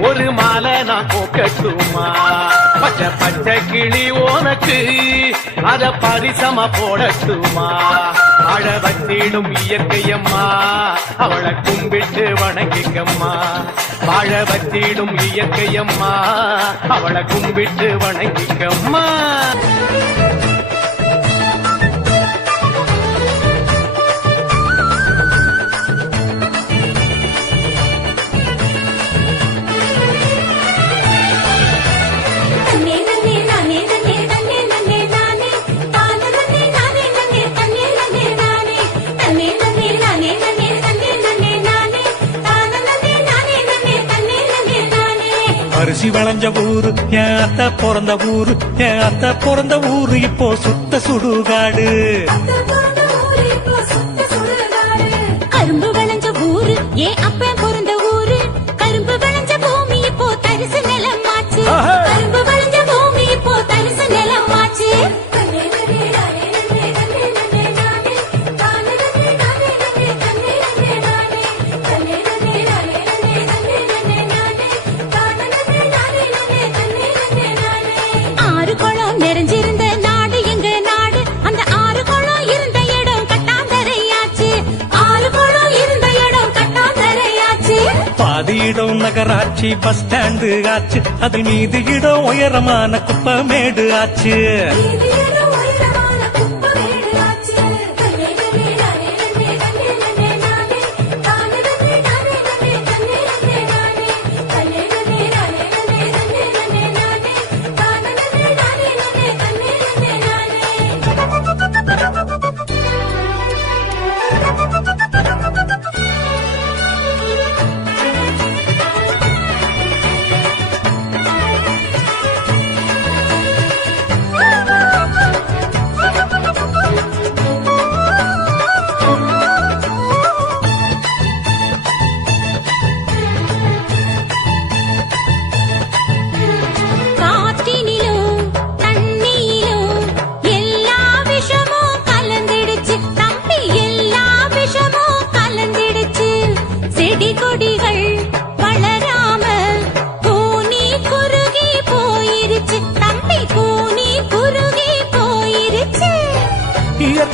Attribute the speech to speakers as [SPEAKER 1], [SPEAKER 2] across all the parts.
[SPEAKER 1] ஒரு மாலை நான் போக்கட்டுமா? பச்சை பச்சை கிளி உனக்கு அத பரிசம போடட்டுமா? அழ வச்சிடும் இயற்கையம்மா அவளை கும்பிட்டு வணங்கிக்கம்மா. வாழ வச்சிடும் இயற்கையம்மா அவளை கும்பிட்டு வணங்கிக்கம்மா.
[SPEAKER 2] அரிசி வளைஞ்ச ஊரு என் அத்த பிறந்த ஊரு என் அத்த பிறந்த ஊரு இப்போ சுத்த சுடுகாடு.
[SPEAKER 3] இடம்
[SPEAKER 2] நகராட்சி பஸ் ஸ்டாண்டு ஆச்சு. அது மீது இடம் உயரமான குப்பமேடு ஆச்சு.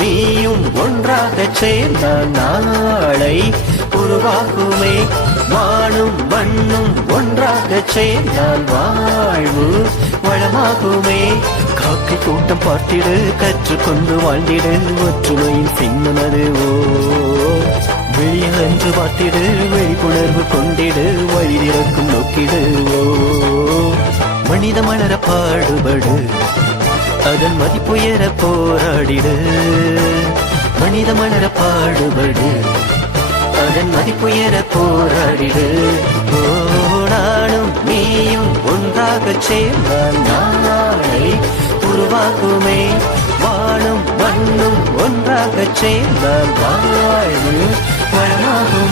[SPEAKER 1] நீயும் ஒன்றாக சேர்ந்தால் நாளை உருவாகுமே வானும் மண்ணும் ஒன்றாக சேர்ந்தால் வாழ்வு வளமாகுமே. காக்கை கூட்டம் பார்த்திடு கற்றுக்கொண்டு வாழ்ந்திடு. ஒற்றுமையின் சின்னமது ஓ. வெளியன்று பார்த்திடு விழிப்புணர்வு கொண்டிடு. வழி திறக்கும் நோக்கிடு ஓ. மனித மலர பாடுபடு. அதன் மதிப்புயர போராடிடு. மனித மலர பாடுபடு. அதன் மதிப்புயர போராடிடு. ஓ நீயும் ஒன்றாக சேர்ந்தால் நாளை உருவாகுமே. வாழும் மண்ணும் ஒன்றாக சேர்ந்தால் வாழ்வு வளமாகுமே